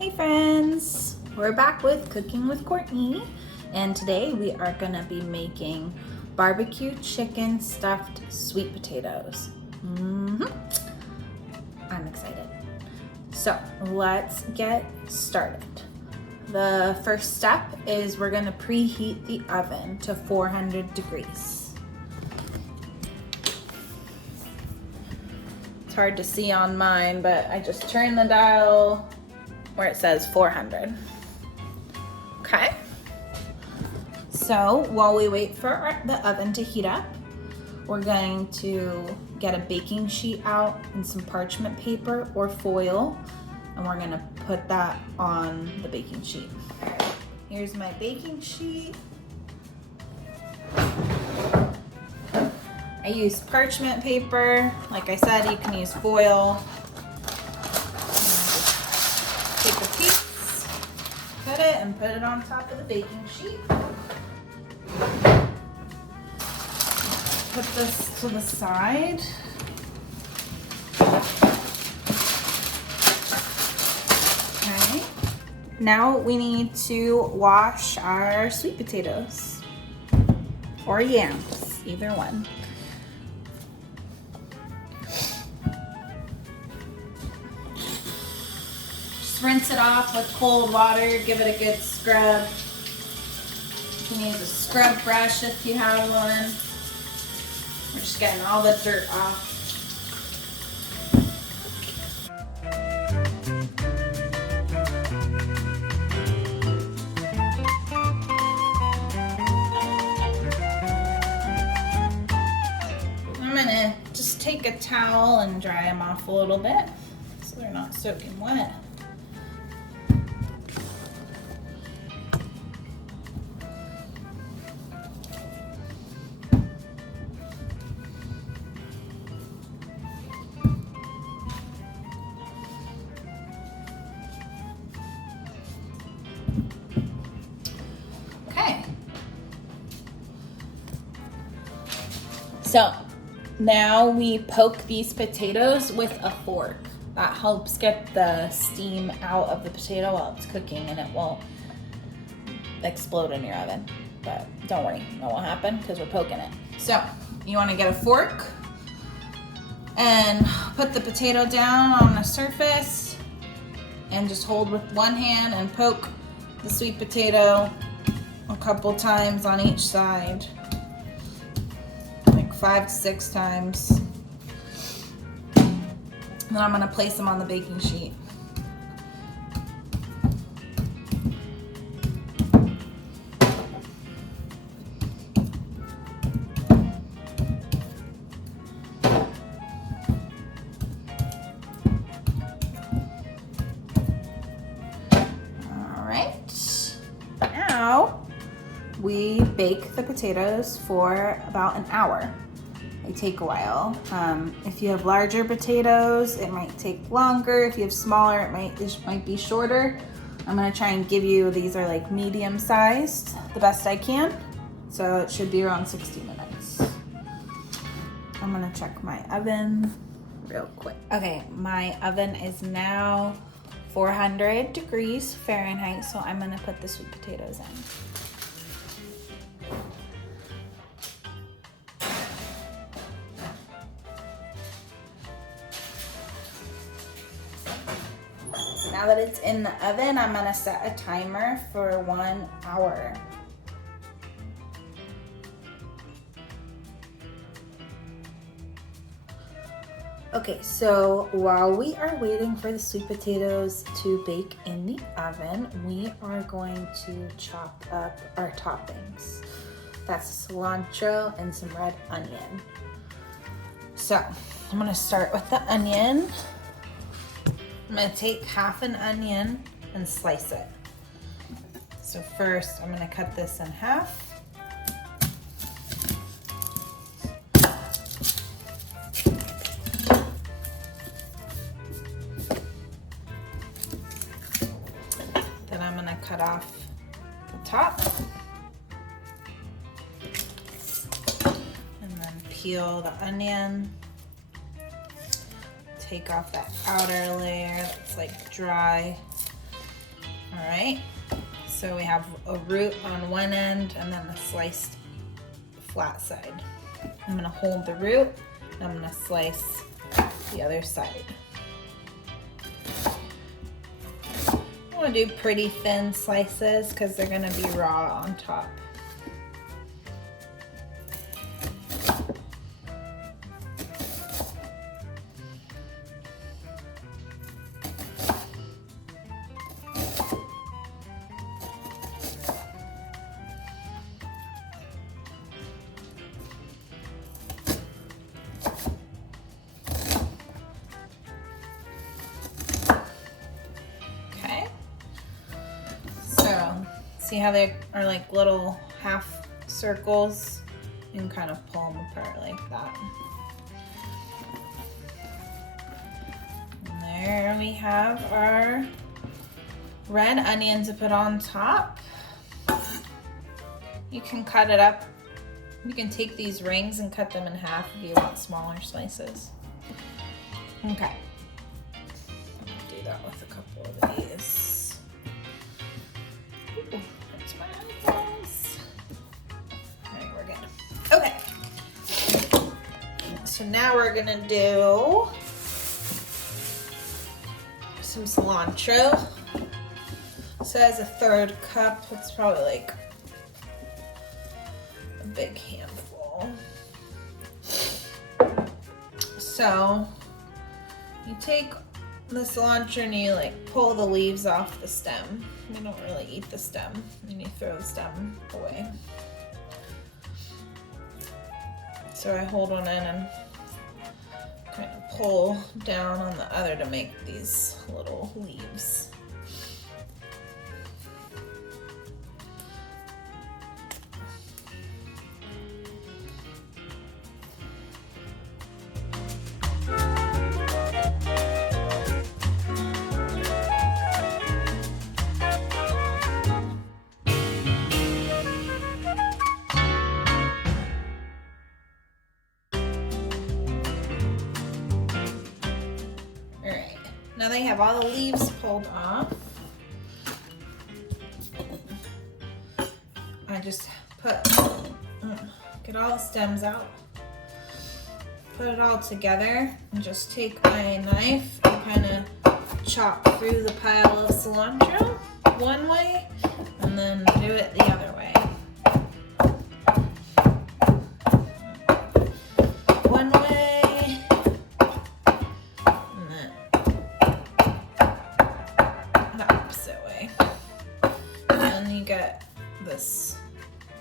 Hey friends, we're back with Cooking with Courtney, and today we are gonna be making barbecue chicken stuffed sweet potatoes. I'm excited. So let's get started. The first step is we're gonna preheat the oven to 400 degrees. It's hard to see on mine, but I just turned the dial where it says 400. Okay. So while we wait for the oven to heat up, we're going to get a baking sheet out and some parchment paper or foil, and we're gonna put that on the baking sheet. Here's my baking sheet. I use parchment paper. Like I said, you can use foil. Take a piece, cut it, and put it on top of the baking sheet. Put this to the side. Okay. Now we need to wash our sweet potatoes or yams, either one. Rinse it off with cold water, give it a good scrub. You can use a scrub brush if you have one. We're just getting all the dirt off. I'm gonna just take a towel and dry them off a little bit so they're not soaking wet. So now we poke these potatoes with a fork. That helps get the steam out of the potato while it's cooking, and it won't explode in your oven. But don't worry, that won't happen because we're poking it. So you want to get a fork and put the potato down on the surface and just hold with one hand and poke the sweet potato a couple times on each side. 5 to 6 times. And then I'm gonna place them on the baking sheet. All right. Now we bake the potatoes for about an hour. They take a while. If you have larger potatoes, it might take longer. If you have smaller, it might be shorter. I'm gonna try and give you, these are like medium sized, the best I can. So it should be around 60 minutes. I'm gonna check my oven real quick. Okay, my oven is now 400 degrees Fahrenheit, so I'm gonna put the sweet potatoes in. Now that it's in the oven, I'm gonna set a timer for 1 hour. Okay, so while we are waiting for the sweet potatoes to bake in the oven, we are going to chop up our toppings. That's cilantro and some red onion. So I'm gonna start with the onion. I'm gonna take half an onion and slice it. So first, I'm gonna cut this in half. Then I'm gonna cut off the top. And then peel the onion. Take off that outer layer that's like dry. All right, so we have a root on one end and then a sliced flat side. I'm gonna hold the root and I'm gonna slice the other side. I wanna do pretty thin slices because they're gonna be raw on top. See how they are like little half circles? You can kind of pull them apart like that. And there we have our red onion to put on top. You can cut it up. You can take these rings and cut them in half if you want smaller slices. Okay. I'll do that with a couple of these. Ooh. Alright, we're good. Okay. So now we're gonna do some cilantro. So as a 1/3 cup, it's probably like a big handful. So you take the cilantro and you like pull the leaves off the stem. You don't really eat the stem and you throw the stem away. So I hold one in and kind of pull down on the other to make these little leaves. Now they have all the leaves pulled off. I just get all the stems out, put it all together, and just take my knife and kind of chop through the pile of cilantro one way, and then do it the other way. One way, and then the opposite way. And then you get this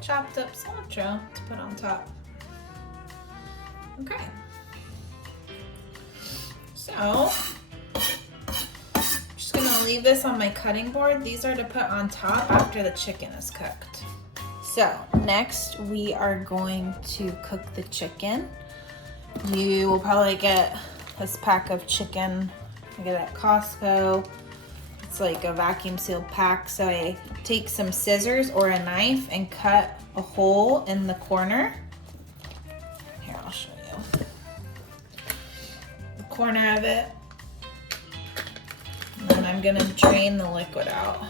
chopped up cilantro to put on top. Okay. So, just gonna leave this on my cutting board. These are to put on top after the chicken is cooked. So, next we are going to cook the chicken. You will probably get this pack of chicken. I get it at Costco. It's like a vacuum sealed pack. So I take some scissors or a knife and cut a hole in the corner. Here, I'll show you. The corner of it. And then I'm gonna drain the liquid out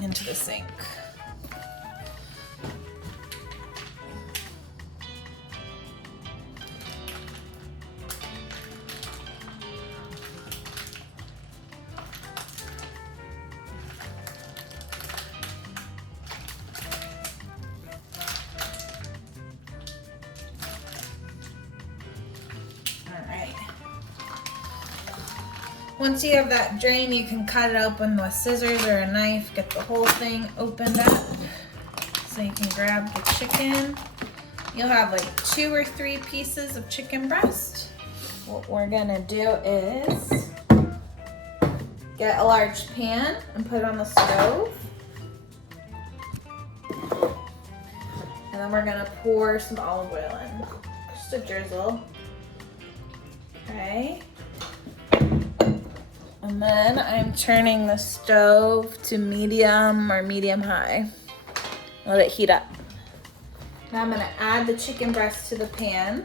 into the sink. Once you have that drain, you can cut it open with scissors or a knife, get the whole thing opened up so you can grab the chicken. You'll have like 2 or 3 pieces of chicken breast. What we're gonna do is get a large pan and put it on the stove. And then we're gonna pour some olive oil in, just a drizzle. Okay. And then I'm turning the stove to medium or medium high. Let it heat up. Now I'm gonna add the chicken breast to the pan.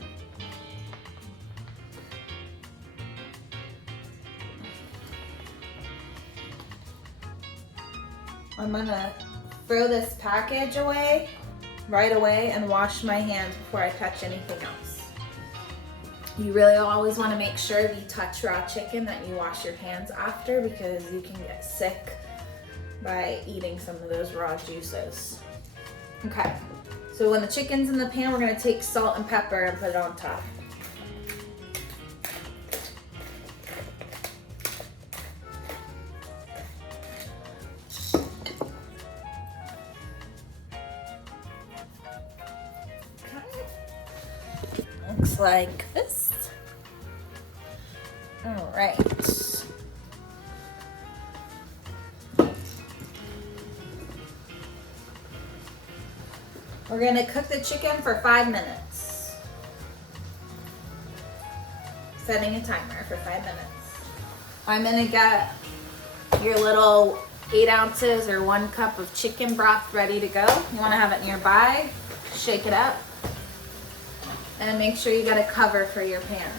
I'm gonna throw this package away right away and wash my hands before I touch anything else. You really always want to make sure if you touch raw chicken that you wash your hands after, because you can get sick by eating some of those raw juices. Okay, so when the chicken's in the pan, we're gonna take salt and pepper and put it on top. Looks like this. All right. We're gonna cook the chicken for 5 minutes. Setting a timer for 5 minutes. I'm gonna get your little 8 ounces or 1 cup of chicken broth ready to go. You wanna have it nearby, shake it up, and make sure you got a cover for your pan.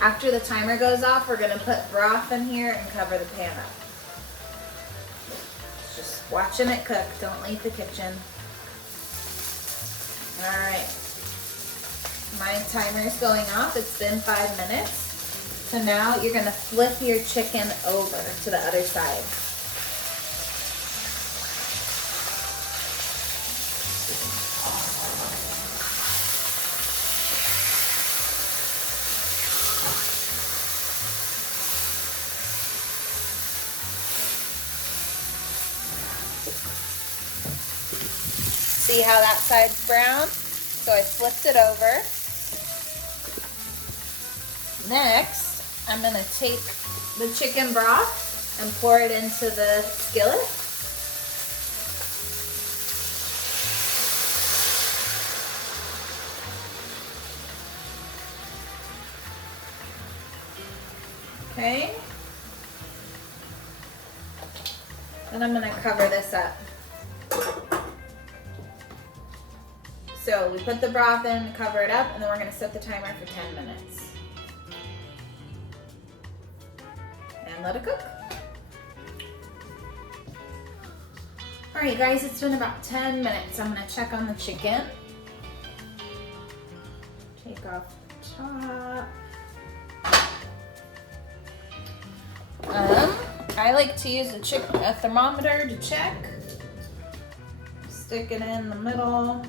After the timer goes off, we're gonna put broth in here and cover the pan up. Just watching it cook, don't leave the kitchen. All right, my timer's going off. It's been 5 minutes. So now you're gonna flip your chicken over to the other side. See how that side's brown? So I flipped it over. Next, I'm gonna take the chicken broth and pour it into the skillet. Okay. And I'm gonna cover this up. So we put the broth in, cover it up, and then we're gonna set the timer for 10 minutes. And let it cook. All right, guys, it's been about 10 minutes. I'm gonna check on the chicken. Take off the top. I like to use a thermometer to check. Stick it in the middle.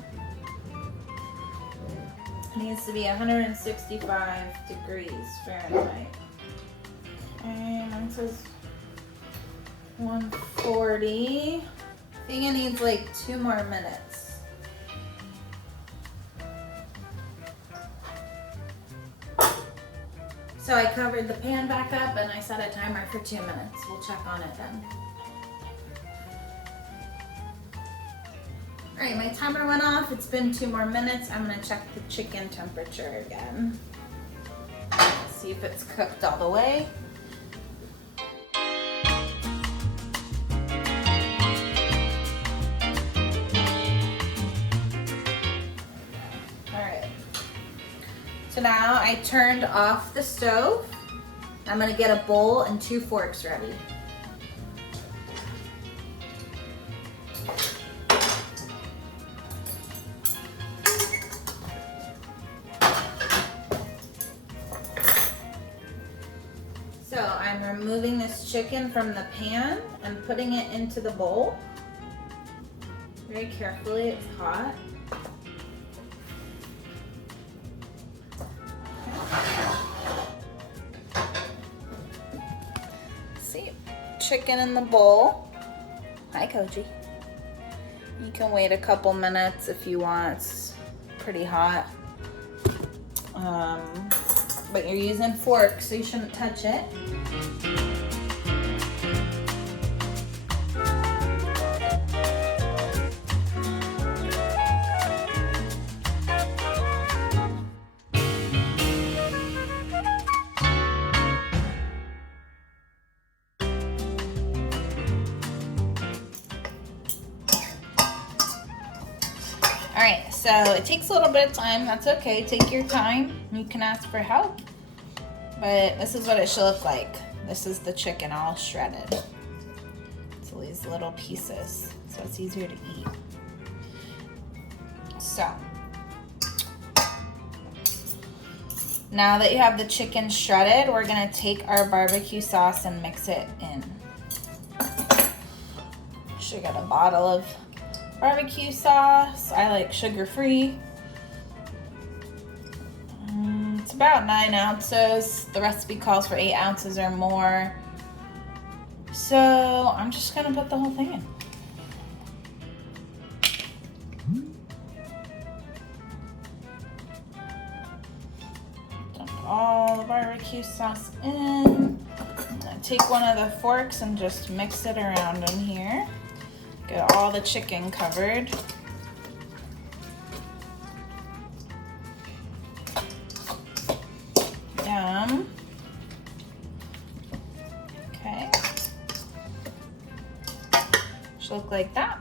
It needs to be 165 degrees Fahrenheit. Okay, mine says 140. I think it needs like 2 more minutes. So I covered the pan back up and I set a timer for 2 minutes. We'll check on it then. All right, my timer went off. It's been 2 more minutes. I'm gonna check the chicken temperature again. See if it's cooked all the way. All right. So now I turned off the stove. I'm gonna get a bowl and 2 forks ready. So I'm removing this chicken from the pan and putting it into the bowl. Very carefully, it's hot. See, chicken in the bowl. Hi, Koji. You can wait a couple minutes if you want. It's pretty hot. But you're using forks, so you shouldn't touch it. All right, so it takes a little bit of time. That's okay. Take your time. You can ask for help. But this is what it should look like. This is the chicken all shredded. So these little pieces, so it's easier to eat. So now that you have the chicken shredded, we're gonna take our barbecue sauce and mix it in. Should get a bottle of barbecue sauce. I like sugar-free. It's about 9 ounces. The recipe calls for 8 ounces or more. So I'm just gonna put the whole thing in. Dump all the barbecue sauce in. I'm gonna take one of the forks and just mix it around in here. Get all the chicken covered. Yum. Okay. Should look like that.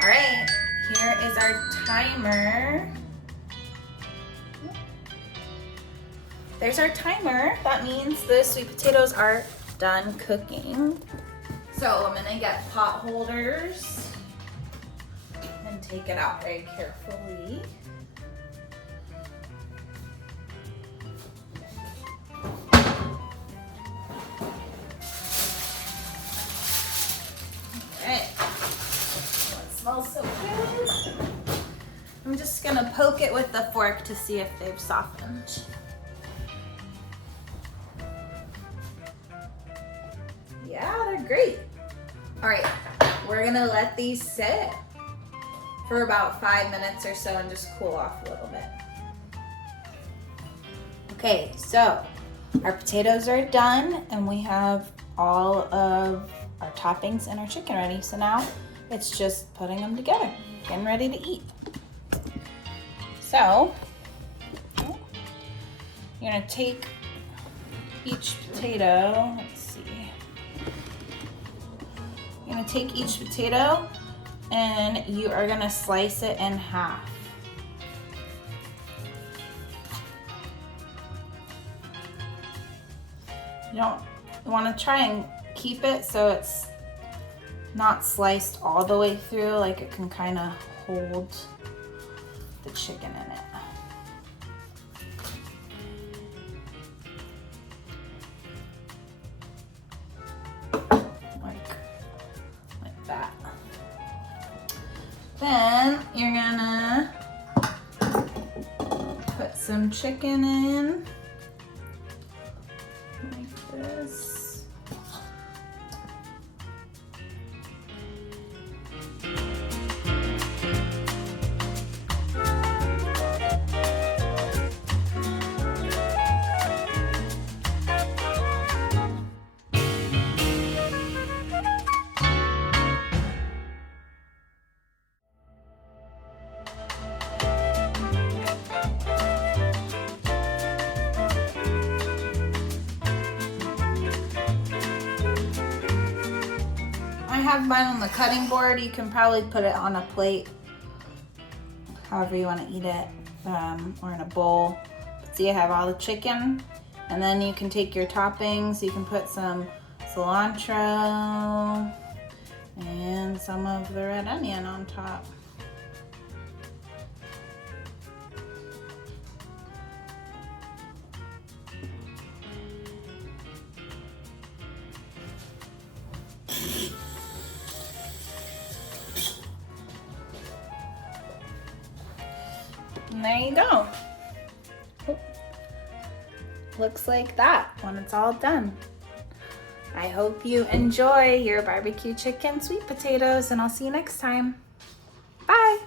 All right, here is our timer. There's our timer. That means the sweet potatoes are done cooking. So I'm gonna get pot holders and take it out very carefully. Alright, oh, it smells so good. I'm just gonna poke it with the fork to see if they've softened. Yeah, they're great. All right, we're gonna let these sit for about 5 minutes or so and just cool off a little bit. Okay, so our potatoes are done and we have all of our toppings and our chicken ready. So now it's just putting them together, getting ready to eat. So you're gonna take each potato, let's see. You're gonna take each potato and you are gonna slice it in half. You want to try and keep it so it's not sliced all the way through, like it can kind of hold the chicken in it. Like that. Then you're gonna put some chicken in. This. I have mine on the cutting board. You can probably put it on a plate, however you want to eat it, or in a bowl. So you have all the chicken, and then you can take your toppings. You can put some cilantro and some of the red onion on top. And there you go. Looks like that when it's all done. I hope you enjoy your barbecue chicken sweet potatoes, and I'll see you next time. Bye.